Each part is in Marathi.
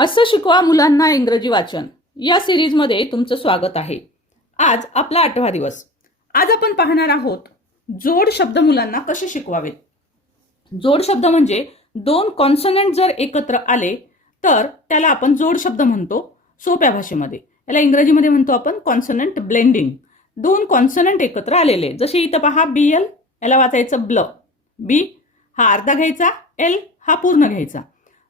असं शिकवा मुलांना इंग्रजी वाचन या सिरीजमध्ये तुमचं स्वागत आहे। आज आपला 8वा दिवस। आज आपण पाहणार आहोत जोड शब्द मुलांना कसे शिकवावेत। जोड शब्द म्हणजे दोन कॉन्सोनंट जर एकत्र आले तर त्याला आपण जोड शब्द म्हणतो सोप्या भाषेमध्ये। याला इंग्रजीमध्ये म्हणतो आपण कॉन्सोनंट ब्लेंडिंग। दोन कॉन्सोनंट एकत्र आलेले, जसे इथं पहा BL, याला वाचायचं ब्ल, बी हा अर्धा घ्यायचा, एल हा पूर्ण घ्यायचा।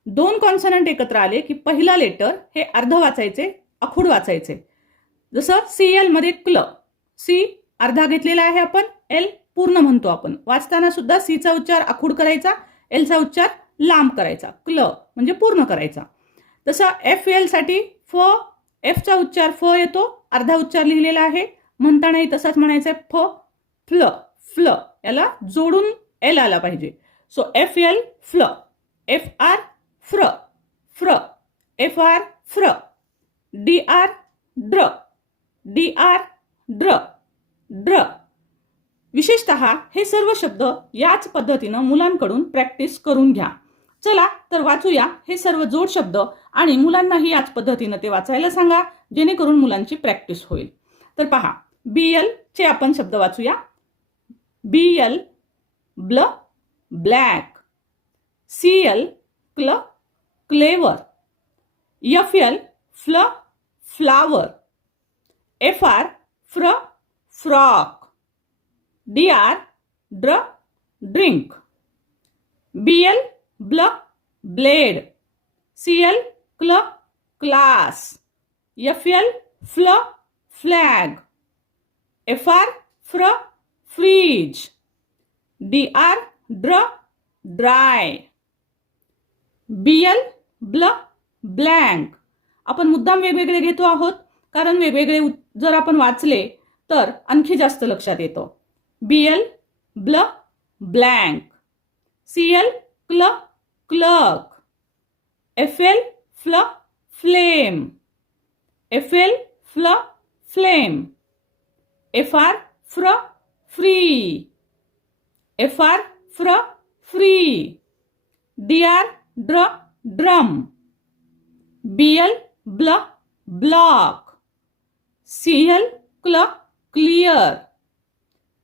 दोन कॉन्सोनंट एकत्र आले की पहिला लेटर हे अर्ध वाचायचे, आखूड वाचायचे। जसं CL मध्ये क्ल, सी अर्धा घेतलेला आहे आपण, एल पूर्ण म्हणतो आपण। वाचताना सुद्धा सी चा उच्चार आखूड करायचा, एल चा उच्चार लांब करायचा, क्ल म्हणजे पूर्ण करायचा। तसं FL साठी फ, एफ चा उच्चार फ येतो, अर्धा उच्चार लिहिलेला आहे, म्हणतानाही तसाच म्हणायचं फ, फ्ल, फ्ल याला जोडून एल आला पाहिजे। सो FL फ्ल, FR फ्र, फ्र, FR फ्र, DR ड्र, DR ड्र, ड्र। विशेषतः हे सर्व शब्द याच पद्धतीनं मुलांकडून प्रॅक्टिस करून घ्या। चला तर वाचूया हे सर्व जोड शब्द आणि मुलांनाही याच पद्धतीनं ते वाचायला सांगा, जेणेकरून मुलांची प्रॅक्टिस होईल। तर पहा, BL चे आपण शब्द वाचूया। BL ब्ल, ब्लॅक, CL क्ल, क्लेवर, FL फ्ल, फ्लावर, FR फ्र, फ्रॉक, DR ड्र, ड्रिंक, BL ब्ल, ब्लेड, CL क्ल, क्लास, FL फ्ल, फ्लॅग, FR फ्र, फ्रीज, DR ड्र, ड्राय, BL ब्ल, ब्लँक। आपण मुद्दाम वेगवेगळे घेतो आहोत, कारण वेगवेगळे जर आपण वाचले तर आणखी जास्त लक्षात येतो। BL ब्ल, ब्लँक, CL क्ल, क्लर्क, FL फ्ल, फ्लेम, FL फ्ल, फ्लेम, FR फ्र, फ्री, FR फ्र, फ्री, DR ड्र, ड्रम, BL ब्ल, ब्लॉक, CL क्ल, क्लियर,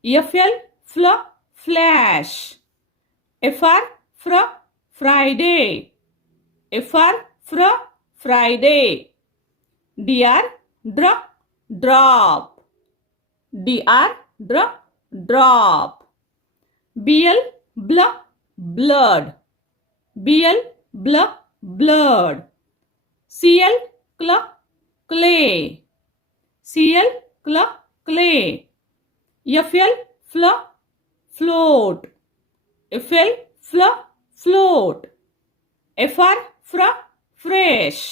FL फ्ल, फ्लॅश, FR फ्र, फ्रायडे, FR फ्र, फ्रायडे, DR ड्र, ड्रॉप, DR ड्र, ड्रॉप, BL ब्ल, ब्लड, BL ब्ल, ब्लड, CL क्ल, क्ले, CL क्ल, क्ले, FL फ्ल, फ्लोट, FL फ्ल, फ्लोट, FR फ्र, फ्रेश,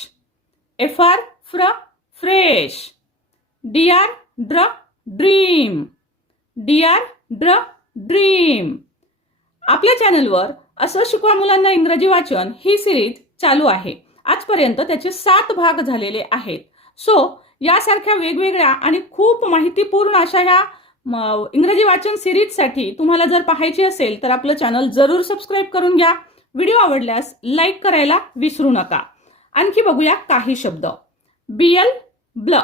FR फ्र, फ्रेश, DR ड्र, ड्रीम, DR ड्र, ड्रीम। आपल्या चॅनलवर असं शिकवा मुलांना इंग्रजी वाचन ही सिरीज चालू आहे। आजपर्यंत त्याचे 7 भाग झालेले आहेत। सो यासारख्या वेगवेगळ्या आणि खूप माहितीपूर्ण अशा ह्या इंग्रजी वाचन सिरीजसाठी तुम्हाला जर पाहायची असेल तर आपलं चॅनल जरूर सबस्क्राईब करून घ्या। व्हिडिओ आवडल्यास लाईक करायला विसरू नका। आणखी बघूया काही शब्द। BL ब्ल,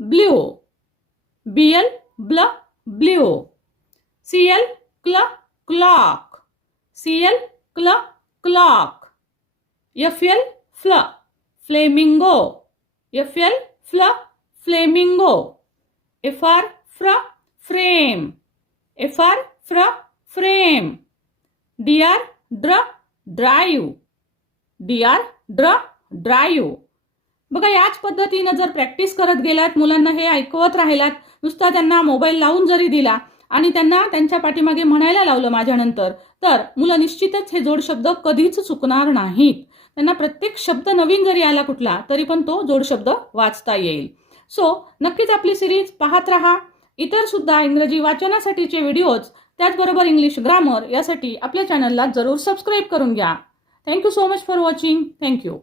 ब्ल्यू, BL ब्ल, ब्ल्यू, CL क्ल, क्लॉक, CL क्ल, क्लॉक, FL फ्ल, फ्लेमिंगो, FL फ्ल, फ्लेमिंगो, FR फ्र, फ्रेम, FR फ्र, फ्रेम, DR ड्र, ड्राईव्ह, DR ड्र, ड्राईव्ह। बघा, याच पद्धतीने जर प्रॅक्टिस करत गेलात, मुलांना हे ऐकवत राहिलात, नुसता त्यांना मोबाईल लावून जरी दिला आणि त्यांना त्यांच्या पाठीमागे म्हणायला लावलं माझ्यानंतर, तर मुलं निश्चितच हे जोड शब्द कधीच चुकणार नाहीत। त्यांना प्रत्येक शब्द नवीन जरी आला कुठला तरी पण तो जोड शब्द वाचता येईल। सो नक्कीच आपली सिरीज पाहत राहा। इतर सुद्धा इंग्रजी वाचनासाठीचे व्हिडिओज, त्याचबरोबर इंग्लिश ग्रामर यासाठी आपल्या चॅनलला जरूर सबस्क्राईब करून घ्या। Thank you so much for watching. Thank you.